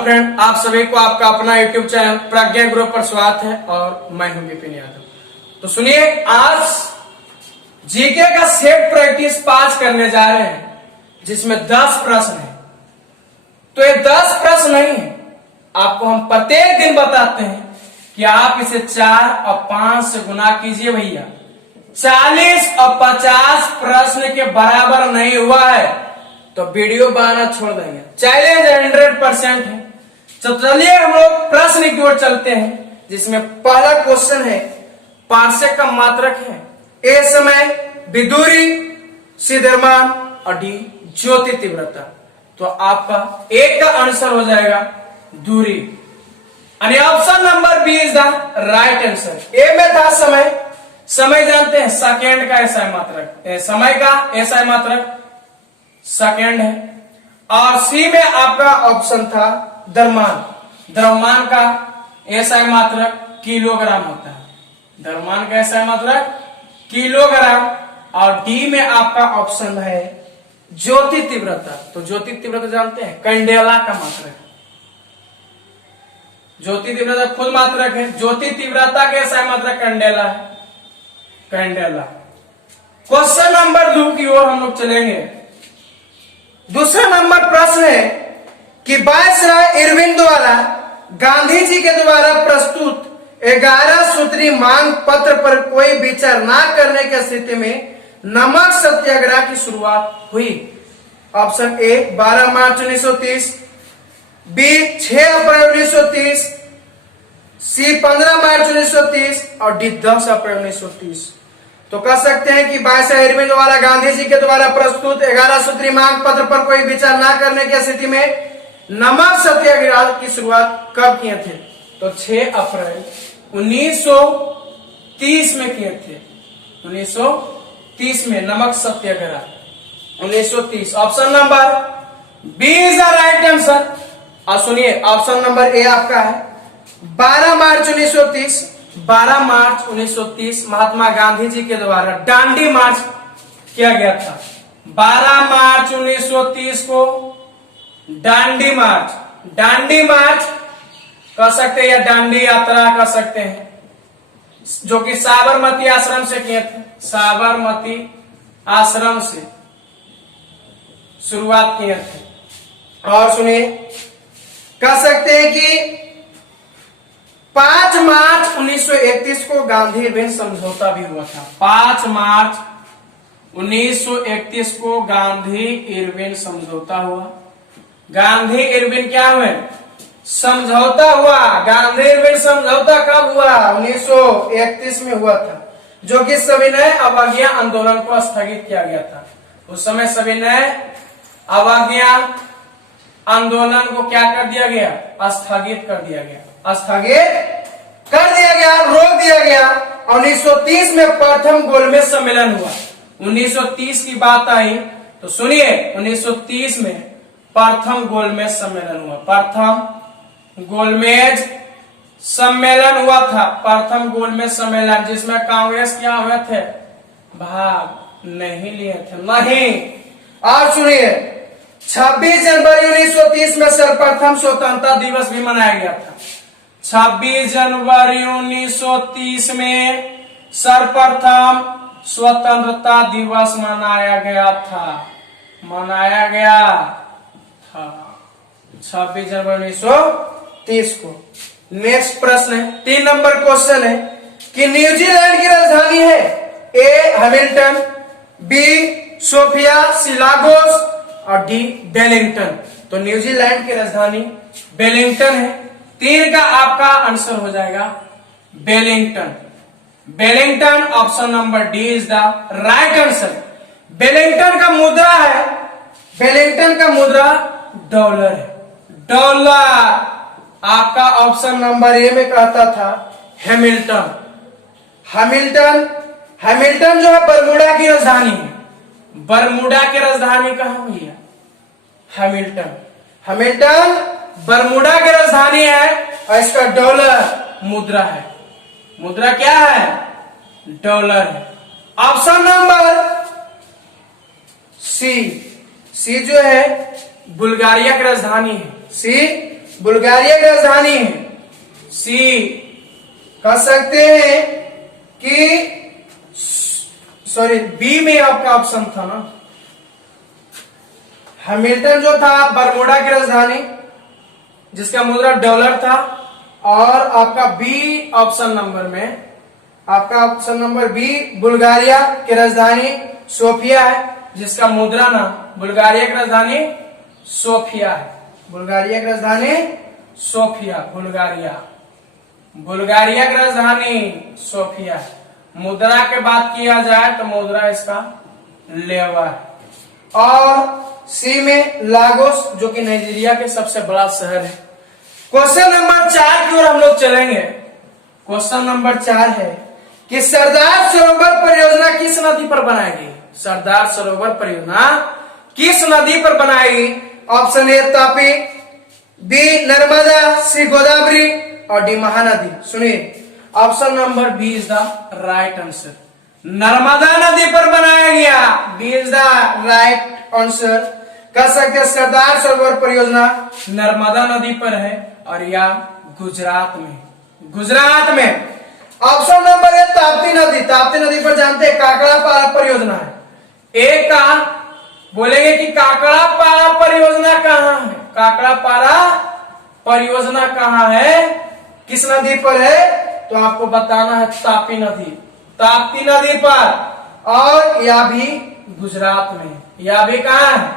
Friend, आप सभी को आपका अपना YouTube चैनल प्रज्ञा ग्रुप पर स्वागत है और मैं हूं विपिन यादव। तो सुनिए, आज जीके का सेट प्रैक्टिस 5 करने जा रहे हैं, जिसमें 10 प्रश्न है। तो ये 10 प्रश्न नहीं है, आपको हम प्रत्येक दिन बताते हैं कि आप इसे 4 और 5 से गुना कीजिए भैया। 40 और 50 प्रश्न के बराबर नहीं हुआ है तो वीडियो बनाना छोड़ देंगे। चैलेंज 100% है। तो चलिए हम लोग प्रश्न की ओर चलते हैं, जिसमें पहला क्वेश्चन है पार्श्व का मात्रक है। ए समय, बी दूरी, सी द्रव्यमान और डी ज्योति तीव्रता। तो आपका एक का आंसर हो जाएगा दूरी। यानी option number B is the right answer. A में था समय। समय जानते हैं, सेकेंड का एसआई मात्रक, समय का एसआई मात्रक सेकेंड है। और सी में आपका ऑप्शन था द्रव्यमान। द्रव्यमान का एसआई मात्रक किलोग्राम होता है। द्रव्यमान का एसआई मात्रक किलोग्राम। और डी में आपका ऑप्शन है ज्योति तीव्रता। तो ज्योति तीव्रता जानते हैं, कैंडेला का मात्रक। ज्योति तीव्रता खुद मात्रक है, ज्योति तीव्रता के एसआई मात्रक कैंडेला है। कैंडेला। क्वेश्चन नंबर 2 की ओर हम लोग चलेंगे। दूसरा नंबर प्रश्न है कि वायसराय इरविन द्वारा गांधी जी के द्वारा प्रस्तुत 11 सूत्री मांग पत्र पर कोई विचार न करने की स्थिति में नमक सत्याग्रह की शुरुआत हुई। ऑप्शन ए 12 मार्च 1930, बी 6 अप्रैल 1930, सी 15 मार्च 1930 और डी 10 अप्रैल 1930। तो कह सकते हैं कि वायसराय इरविन द्वारा गांधी जी के द्वारा प्रस्तुत 11 सूत्री मांग पत्र पर कोई विचार न करने की स्थिति में नमक सत्याग्रह की शुरुआत कब किए थे? तो 6 अप्रैल 1930 में किए थे। 1930 में Namak Satyagraha 1930। Option number B is the right answer. और सुनिए, ऑप्शन नंबर ए आपका है 12 मार्च 1930। 12 मार्च 1930 महात्मा गांधी जी के द्वारा डांडी मार्च किया गया था। 12 मार्च 1930 को डांडी मार्च, डांडी मार्च कह सकते हैं या डांडी यात्रा कह सकते हैं, जो कि साबरमती आश्रम से किए थे। साबरमती आश्रम से शुरुआत किए थे। और सुनिए, कह सकते हैं कि 5 मार्च 1931 को गांधी इरविन समझौता भी हुआ था। 5 मार्च 1931 को गांधी इरविन समझौता हुआ। गांधी इरविन क्या हुए? समझौता हुआ। गांधी इरविन समझौता कब हुआ? 1931 में हुआ था, जो कि सविनय अवज्ञा आंदोलन को स्थगित किया गया था। उस समय सविनय अवज्ञा आंदोलन को क्या कर दिया गया? स्थगित कर दिया गया। स्थगित कर दिया गया, रोक दिया गया। 1930 में प्रथम गोलमेज सम्मेलन हुआ। 1930 की बात आई तो सुनिए, 1930 में प्रथम गोलमेज सम्मेलन हुआ। प्रथम गोलमेज सम्मेलन हुआ था। प्रथम गोलमेज सम्मेलन जिसमें कांग्रेस क्या हुए थे? भाग नहीं लिए थे। नहीं। और सुनिए, 26 जनवरी 1930 में सर्वप्रथम स्वतंत्रता दिवस भी मनाया गया था। 26 जनवरी 1930 में सर्वप्रथम स्वतंत्रता दिवस मनाया गया था। मनाया गया था 26 जनवरी 1930 को। नेक्स्ट प्रश्न है, 3 नंबर क्वेश्चन है कि न्यूजीलैंड की राजधानी है ए हैमिल्टन, बी सोफिया, सी लागोस और डी वेलिंगटन। तो न्यूजीलैंड की राजधानी वेलिंगटन है। 3 का आपका आंसर हो जाएगा Wellington. Wellington option number D is the right answer. Wellington का मुद्रा है, वेलिंगटन का मुद्रा डॉलर है। डॉलर। आपका ऑप्शन नंबर ए में कहता था हैमिल्टन। हैमिल्टन, हैमिल्टन जो है बरमूडा की राजधानी है। बरमूडा की राजधानी कहां हुई है? हैमिल्टन। हैमिल्टन बरमूडा की राजधानी है और इसका डॉलर मुद्रा है। मुद्रा क्या है? डॉलर है। ऑप्शन नंबर सी, सी जो है बुल्गारिया की राजधानी है। सी बुल्गारिया की राजधानी है। सी कह सकते हैं कि सॉरी बी में आपका ऑप्शन था ना, हैमिल्टन जो था बरमोडा की राजधानी जिसका मुद्रा डॉलर था। और आपका बी ऑप्शन नंबर में, आपका ऑप्शन नंबर बी बुल्गारिया की राजधानी सोफिया है जिसका मुद्रा ना बुल्गारिया की राजधानी सोफिया है। बुल्गारिया की राजधानी सोफिया, बुल्गारिया, बुल्गारिया की राजधानी सोफिया है। मुद्रा की बात किया जाए तो मुद्रा इसका लेवा है। और सी में लागोस जो कि नाइजीरिया के सबसे बड़ा शहर है। क्वेश्चन नंबर 4 की ओर हम लोग चलेंगे। क्वेश्चन नंबर 4 है कि सरदार सरोवर परियोजना किस नदी पर बनाई गई? सरदार सरोवर परियोजना किस नदी पर बनाई? Option A Tapi, B Narmada, C Godavari और डी महानदी। सुनिए, option number B is the right answer. Narmada नदी पर बनाया गया, B is the right answer. कह सकते हैं सरदार सरोवर परियोजना नर्मदा नदी पर है और यह गुजरात में, गुजरात में। ऑप्शन नंबर है ताप्ती नदी। ताप्ती नदी पर जानते हैं काकड़ापारा परियोजना है। एक का बोलेंगे कि काकड़ापारा परियोजना कहाँ है? काकड़ापारा परियोजना कहाँ है, किस नदी पर है? तो आपको बताना है ताप्ती नदी, ताप्ती नदी पर। और यह भी गुजरात में, यह भी कहाँ है?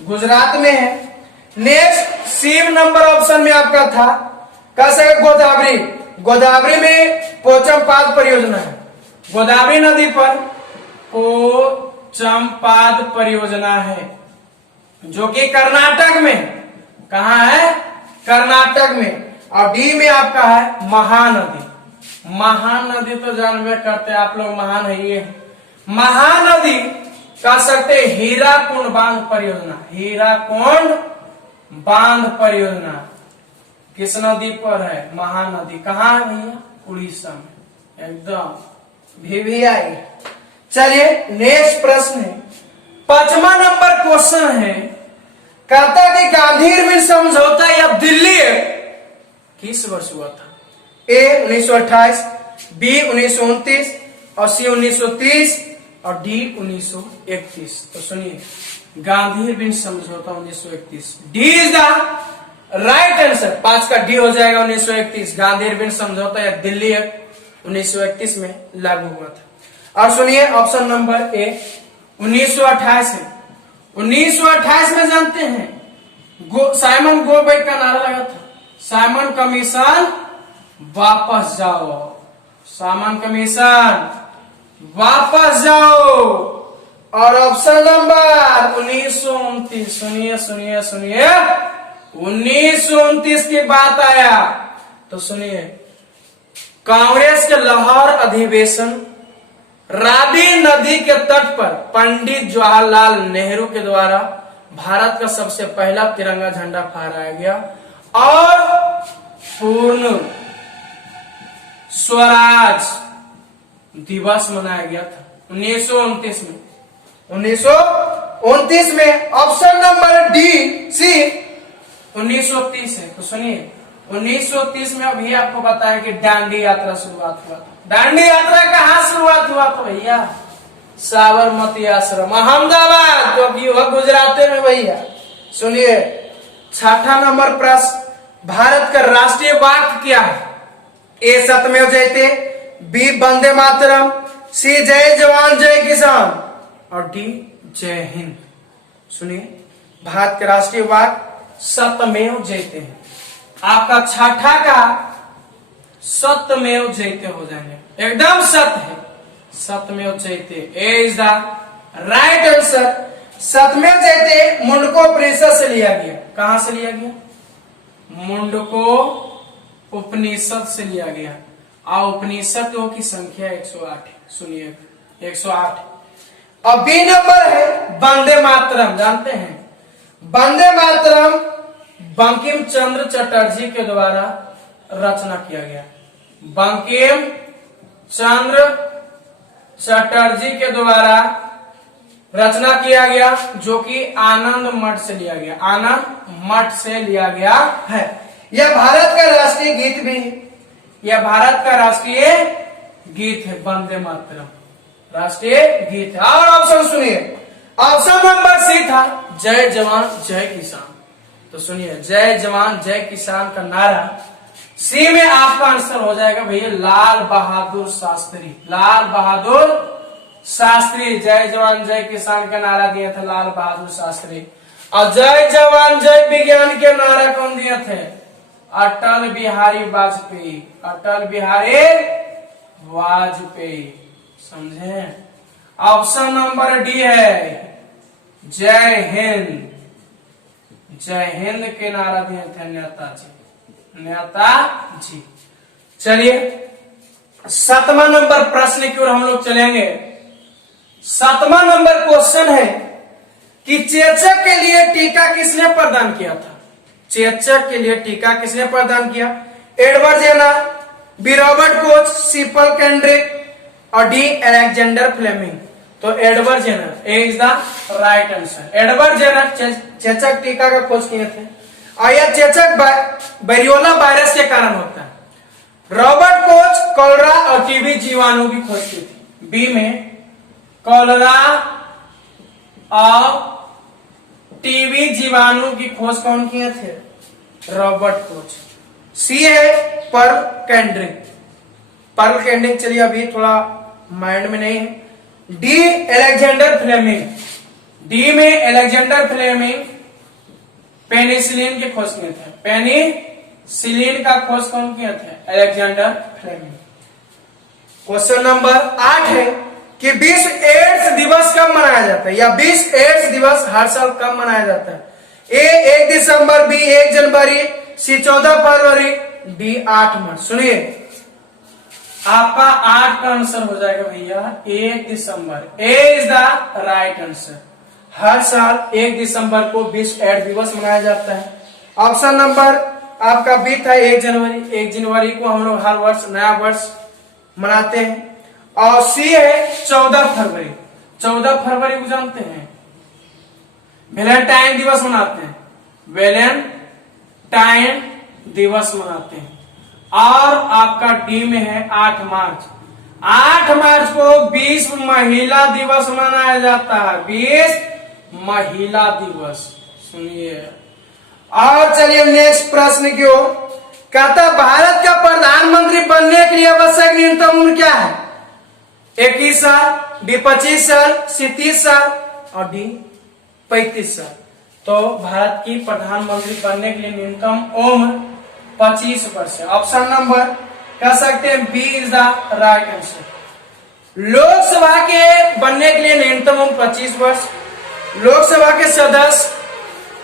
गुजरात में है। नेक्स्ट सी नंबर ऑप्शन में आपका था, कह सके गोदावरी। गोदावरी में पोचमपाद परियोजना है। गोदावरी नदी पर पोचमपाद परियोजना है जो कि कर्नाटक में, कहा है? कर्नाटक में। और डी में आपका है महानदी। महानदी तो जानवे करते आप लोग, महान है ये महानदी। कह सकते हीराकुंड बांध परियोजना, हीराकुंड बांध परियोजना किस नदी पर है? महानदी। कहाँ है भैया? उड़ीसा में, एकदम VVI। चलिए नेक्स्ट प्रश्न है, 5वां नंबर क्वेश्चन है, कहता कि गांधी इरविन समझौता या दिल्ली किस वर्ष हुआ था? ए 1928, बी 1929 और सी 1930 और डी 1931। तो सुनिए, गांधी इरविन समझौता 1931, D is the right answer. 5 का डी हो जाएगा 1931। गांधी इरविन समझौता या दिल्ली एक्ट 1931 में लागू हुआ था। और सुनिए ऑप्शन नंबर ए 1928 है। 1928 में जानते हैं साइमन गोबैक का नारा लगा था, साइमन कमीशन वापस जाओ, साइमन कमीशन वापस जाओ। और ऑप्शन नंबर 1929, सुनिए सुनिए सुनिए, 1929 की बात आया तो सुनिए, कांग्रेस के लाहौर अधिवेशन, रावी नदी के तट पर पंडित जवाहरलाल नेहरू के द्वारा भारत का सबसे पहला तिरंगा झंडा फहराया गया और पूर्ण स्वराज दिवस मनाया गया था 1929 में। 1929 में ऑप्शन नंबर डी सी 1930 है। तो सुनिए, 1930 में अभी आपको बताया कि दांडी यात्रा शुरुआत हुआ था। दांडी यात्रा कहाँ शुरुआत हुआ था भैया? साबरमती आश्रम अहमदाबाद, जो कि वह गुजरात में भैया। सुनिए 6वां नंबर प्रश्न, भारत का राष्ट्रीय वाक्य क्या है? ए सत्यमेव जयते, बी वंदे मातरम, सी जय जवान जय किसान और डी जय हिंद। सुनिए, भारत का राष्ट्रीय वाक्य सत्यमेव जयते है। आपका 6ठा का सत्यमेव जयते हो जाएंगे, एकदम सत्य है, सत्यमेव जयते। ए इज द राइट आंसर। सत्यमेव जयते मुंडको उपनिषद से लिया गया। कहां से लिया गया? मुंडको उपनिषद से लिया गया। और उपनिषदों की संख्या 108। सुनिए 108। और बी नंबर है वंदे मातरम। जानते हैं वंदे मातरम बंकिम चंद्र चटर्जी के द्वारा रचना किया गया। बंकिम चंद्र चटर्जी के द्वारा रचना किया गया, जो कि आनंद मठ से लिया गया, आनंद मठ से लिया गया है। यह भारत का राष्ट्रीय गीत भी है, यह भारत का राष्ट्रीय गीत है, वंदे मातरम राष्ट्रीय गीत है। और ऑप्शन सुनिए, ऑप्शन नंबर सी था जय जवान जय किसान। तो सुनिए, जय जवान जय किसान का नारा सी में आपका आंसर हो जाएगा भैया लाल बहादुर शास्त्री। लाल बहादुर शास्त्री, जय जवान जय किसान का नारा दिया था लाल बहादुर शास्त्री। और जय जवान जय विज्ञान के नारा कौन दिए थे? अटल बिहारी वाजपेयी, अटल बिहारी वाजपेयी। समझे? ऑप्शन नंबर डी है जय हिंद, जय हिंद के नारा दिए थे नेताजी, नेताजी। चलिए 7वां नंबर प्रश्न की ओर हम लोग चलेंगे। 7वां नंबर क्वेश्चन है कि चेचक के लिए टीका किसने प्रदान किया था? चेचक के लिए टीका किसने प्रदान किया? Edward Jenner, B Robert Koch, C Paul Kendrick और डी अलेक्जेंडर फ्लेमिंग। तो Edward Jenner is the right answer. Edward Jenner चेचक टीका का खोज किए थे और यह चेचक वेरियोला वायरस के कारण होता है। रॉबर्ट कोच कॉलरा और टीबी जीवाणु की खोज की थी। बी में कॉलरा और टीबी जीवाणु की खोज कौन किए थे? Robert Koch. सी है पर्ल केंड्रिक, पर्ल केंड्रिक चलिए अभी थोड़ा माइंड में नहीं है। डी अलेक्जेंडर फ्लेमिंग, डी में अलेक्जेंडर फ्लेमिंग पेनिसिलिन की खोज किए थे। पेनिसिलिन का खोज कौन किए थे? Alexander Fleming. क्वेश्चन नंबर 8 है कि विश्व एड्स दिवस कब मनाया जाता है, या विश्व एड्स दिवस हर साल कब मनाया जाता है? ए 1 दिसंबर, बी 1 जनवरी, सी 14 फरवरी, डी 8 मार्च। सुनिए, आपका 8 का आंसर हो जाएगा भैया 1 दिसंबर। ए इज द राइट आंसर। हर साल 1 दिसंबर को विश्व एड्स दिवस मनाया जाता है। ऑप्शन नंबर आपका बी था 1 जनवरी। 1 जनवरी को हम लोग हर वर्ष नया वर्ष मनाते हैं। और सी है 14 फरवरी। 14 फरवरी को जानते हैं वैलेंटाइन दिवस मनाते हैं, वैलेंटाइन दिवस मनाते हैं। और आपका डी में है 8 मार्च। 8 मार्च को विश्व महिला दिवस मनाया जाता है, विश्व महिला दिवस। सुनिए, और चलिए नेक्स्ट प्रश्न की ओर। कहता भारत का प्रधानमंत्री बनने के लिए आवश्यक न्यूनतम उम्र क्या है? 21 साल, बी 25 साल, सी 30 साल और डी 35 साल। तो भारत की प्रधानमंत्री बनने के लिए न्यूनतम उम्र 25 वर्ष है। ऑप्शन नंबर कह सकते हैं B is the right answer. Lok Sabha के बनने के लिए न्यूनतम उम्र 25 वर्ष। लोकसभा के सदस्य,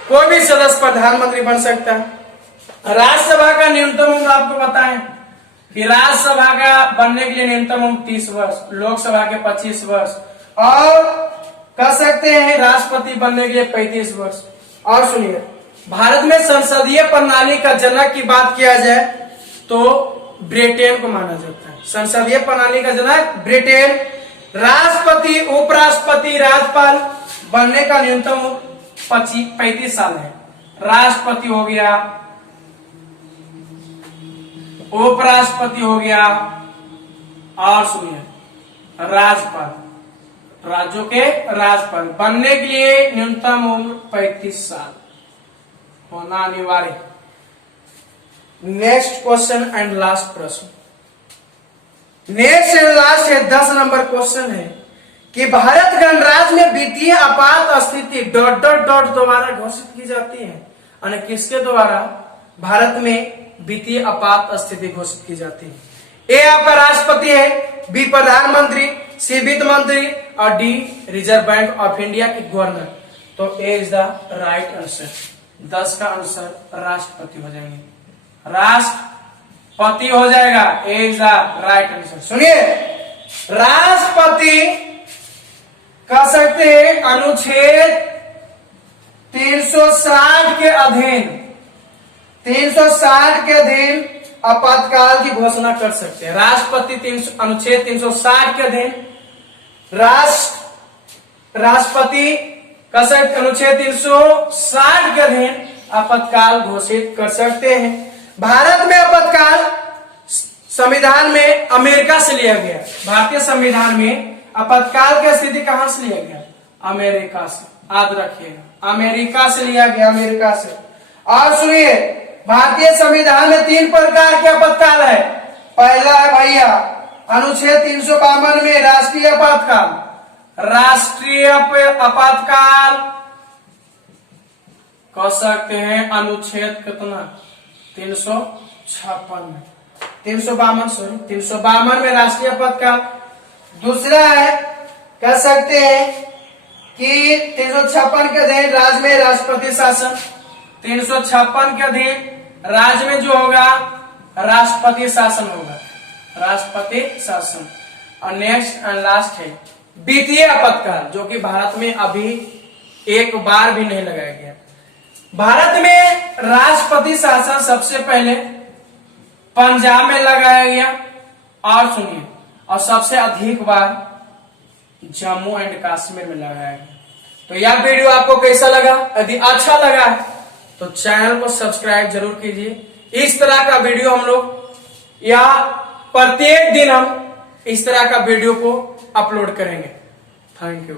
कोई भी सदस्य प्रधानमंत्री बन सकता है। राज्यसभा का न्यूनतम उम्र आपको बताएं कि राज्यसभा का बनने के लिए न्यूनतम उम्र 30 वर्ष, लोकसभा के 25 वर्ष, और कह सकते हैं राष्ट्रपति बनने के लिए 35 वर्ष। और सुनिए, भारत में संसदीय प्रणाली का जनक की बात किया जाए तो ब्रिटेन को माना जाता है। संसदीय प्रणाली का जनक ब्रिटेन। राष्ट्रपति, उपराष्ट्रपति, राज्यपाल बनने का न्यूनतम 35 साल है। राष्ट्रपति हो गया, उपराष्ट्रपति हो गया, और सुनिए राज्यपाल, राज्यों के राज्यपाल बनने के लिए न्यूनतम उम्र 35 साल होना अनिवार्य। नेक्स्ट क्वेश्चन एंड लास्ट प्रश्न। नेक्स्ट एंड लास्ट है 10 नंबर क्वेश्चन है कि भारत गणराज्य में वित्तीय आपात स्थिति ... द्वारा घोषित की जाती है। और किसके द्वारा भारत में वित्तीय आपात स्थिति घोषित की जाती है? ए आपका राष्ट्रपति है, बी प्रधानमंत्री, सी वित्त मंत्री और D reserve bank of India के गवर्नर। तो ए इज द राइट आंसर। 10 का आंसर राष्ट्रपति हो जाएंगे, राष्ट्रपति हो जाएगा। ए इज द राइट आंसर। सुनिए, राष्ट्रपति कह सकते हैं अनुच्छेद 360 के अधीन, 360 के अधीन आपातकाल की घोषणा कर सकते हैं। राष्ट्रपति अनुच्छेद 360 के अधीन राष्ट्रपति कर सकते, अनुच्छेद 360 के अधीन आपातकाल घोषित कर सकते हैं। भारत में आपातकाल संविधान में अमेरिका से लिया गया। भारतीय संविधान में आपातकाल की स्थिति कहां से लिया गया? अमेरिका से। याद रखिएगा, अमेरिका से लिया गया, अमेरिका से। और सुनिए, भारतीय संविधान में 3 प्रकार के आपातकाल है। पहला है भैया अनुच्छेद 352 में राष्ट्रीय आपातकाल। राष्ट्रीय आपातकाल कह सकते हैं अनुच्छेद कितना? 352 में राष्ट्रीय आपातकाल। दूसरा है कह सकते हैं कि 356 के अधीन राज्य में राष्ट्रपति शासन। 356 के अधीन राज्य में जो होगा राष्ट्रपति शासन होगा, राष्ट्रपति शासन। और नेक्स्ट एंड लास्ट है द्वितीय आपातकाल, जो कि भारत में अभी एक बार भी नहीं लगाया गया। भारत में राष्ट्रपति शासन सबसे पहले पंजाब में लगाया गया, और सुनिए, और सबसे अधिक बार जम्मू एंड कश्मीर में लगाया गया। तो यह वीडियो आपको कैसा लगा? यदि अच्छा लगा तो चैनल को सब्सक्राइब जरूर कीजिए। इस तरह का वीडियो हम लोग या प्रत्येक दिन हम इस तरह का वीडियो को अपलोड करेंगे। Thank you.